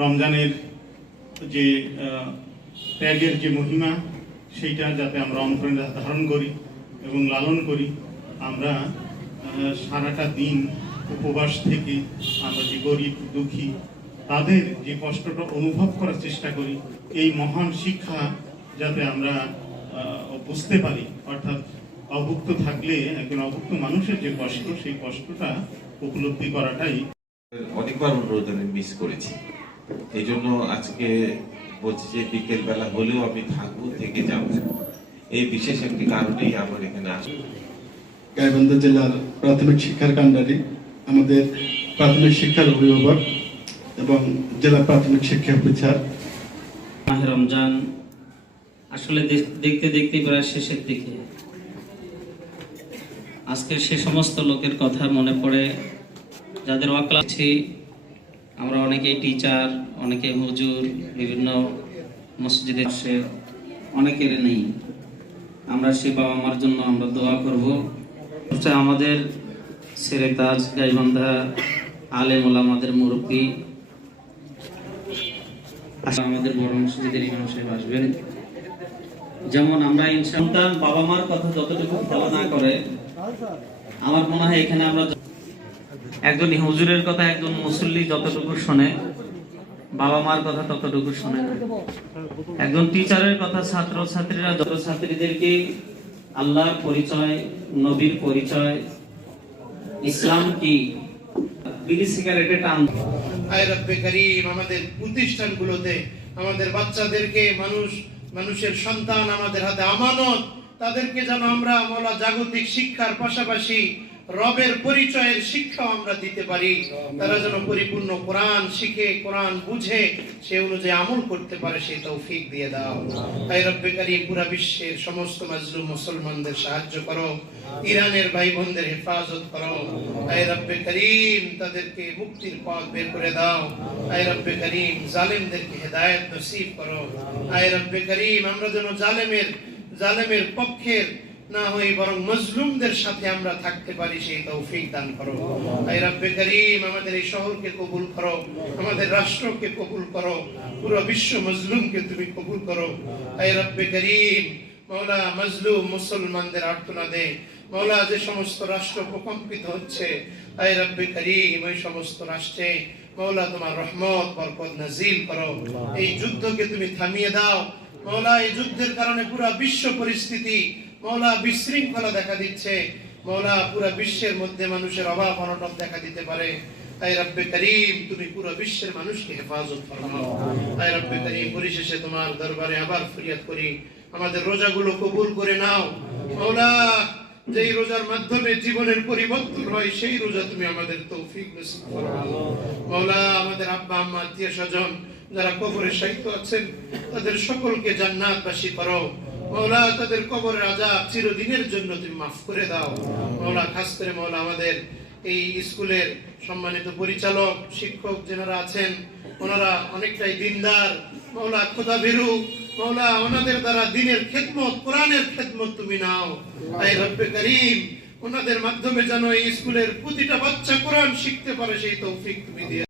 রমজানের যে ত্যাগের যে মহিমা সেইটা যাতে আমরা অন্তরে ধারণ করি এবং লালন করি। আমরা সারাটা দিন উপবাস থেকে আমরা যে গরিব দুঃখী তাদের যে কষ্টটা অনুভব করার চেষ্টা করি, এই মহান শিক্ষা যাতে আমরা বুঝতে পারি, অর্থাৎ অভুক্ত থাকলে একজন অভুক্ত মানুষের যে কষ্ট, সেই কষ্টটা উপলব্ধি করাটাই। অনেকবার অনুরোধ আমি মিস করেছি, এই জন্য আজকে বলছি যে বিকেল বেলা হলেও আমি থাকবো, থেকে যাব। এই বিশেষ একটি কারণেই আমার এখানে আসবো। গাইবান্ধা জেলার প্রাথমিক শিক্ষার কাণ্ডারি, আমাদের প্রাথমিক শিক্ষার অভিভাবক এবং জেলা প্রাথমিক শিক্ষা অফিসার। মাহে রমজান আসলে দেখতে দেখতে প্রায় শেষের দিকে। আজকে সে সমস্ত লোকের কথা মনে পড়ে যাদের অক্লাছি। আমরা অনেকেই টিচার, অনেকে হুজুর, বিভিন্ন মসজিদে সে অনেকের নেই। আমরা সে বাবা মার জন্য আমরা দোয়া করব। আমাদের সেরে তাজ গাইবান্ধা আলেম ওলামাদের মুরব্বী, আমাদের বড় মসজিদের ইমাম সাহেব আসবেন। যেমন আমরা সন্তান বাবা মার কথা যতটুকু খেলা না করে, আমার মনে হয় এখানে আমরা একজন হুজুরের কথা একজন মুসল্লি যতটুকু শোনে, বাবা মার কথা ততটুকু শোনে না। একজন টিচারের কথা ছাত্র ছাত্রীরা যত ছাত্রীদেরকে আল্লাহর পরিচয়, নবীর পরিচয়, ইসলাম কি, বিড়ি সিগারেটে টান। আয় রব্বে করিম, আমাদের প্রতিষ্ঠানগুলোতে আমাদের বাচ্চাদেরকে মানুষের সন্তান আমাদের হাতে আমানত, তাদেরকে যেন আমরা মওলা জাগতিক শিক্ষার পাশাপাশি রবের পরিচয়ের শিক্ষা আমরা দিতে পারি। তারা যেন পরিপূর্ণ কোরআন শিখে, কোরআন বুঝে, সে অনুযায়ী আমল করতে পারে, সেই তৌফিক দিয়ে দাও। আয় রব্বে করিম, পুরা বিশ্বের সমস্ত মাজলুম মুসলমানদের সাহায্য করো, ইরানের ভাই বোনদের হেফাজত করো। আয় রব্বে করিম, তাদেরকে মুক্তির পথ বের করে দাও। আয় রব্বে করিম, জালেমদেরকে হেদায়েত নসিব করো। আয় রব্বে করিম, আমরা যেন জালেমের পক্ষের না হই বরং মজলুমদের সাথে আমরা থাকতে পারি, সেই তৌফিক দান করো। আয় রব্বে করিম, আমাদের এই শহরকে কবুল করো, আমাদের রাষ্ট্রকে কবুল করো, পুরো বিশ্ব মজলুমকে তুমি কবুল করো। আয় রব্বে করিম, মওলা মজলুম মুসলমানদের আর্তনাদে মওলা যে সমস্ত রাষ্ট্র প্রকম্পিত হচ্ছে, আয় রব্বে করিম, ওই সমস্ত রাষ্ট্রে মওলা তোমার রহমত বরকত নাজিল করো। এই যুদ্ধকে তুমি থামিয়ে দাও মওলা। এই যুদ্ধের কারণে পুরো বিশ্ব পরিস্থিতি মওলা বিশৃঙ্খলা দেখা দিচ্ছে মওলা, পুরো বিশ্বের মধ্যে মানুষের অভাব অনটন দেখা দিতে পারে। আয় রব্বে করিম, তুমি পুরো বিশ্বের মানুষকে হেফাজত ফরমাও। আয় রব্বে করিম, পরিশেষে তোমার দরবারে আবার ফরিয়াদ করি, আমাদের রোজাগুলো কবুল করে নাও মওলা। যেই রোজার মাধ্যমে জীবনের পরিবর্তন হয়, সেই রোজা তুমি আমাদের তৌফিক নসিব ফরমাও মওলা। আমাদের আব্বা আম্মা, আত্মীয় স্বজন যারা কবরে শায়িত আছেন, তাদের সকলকে জান্নাতবাসী করো মওলা। তাদের কবরের আযাব চিরদিনের জন্য তুমি মাফ করে দাও মওলা। খাস করে মওলা আমাদের এই স্কুলের সম্মানিত পরিচালক, শিক্ষক যারা আছেন, ওনারা অনেকটাই দিনদার মওলা, খোদাভীরু মওলা। ওনাদের দ্বারা দ্বীনের খেদমত, কোরআনের খেদমত তুমি নাও। আয় রব্বে করিম, ওনাদের মাধ্যমে যেন এই স্কুলের প্রতিটা বাচ্চা কোরআন শিখতে পারে, সেই তৌফিক তুমি দিয়ে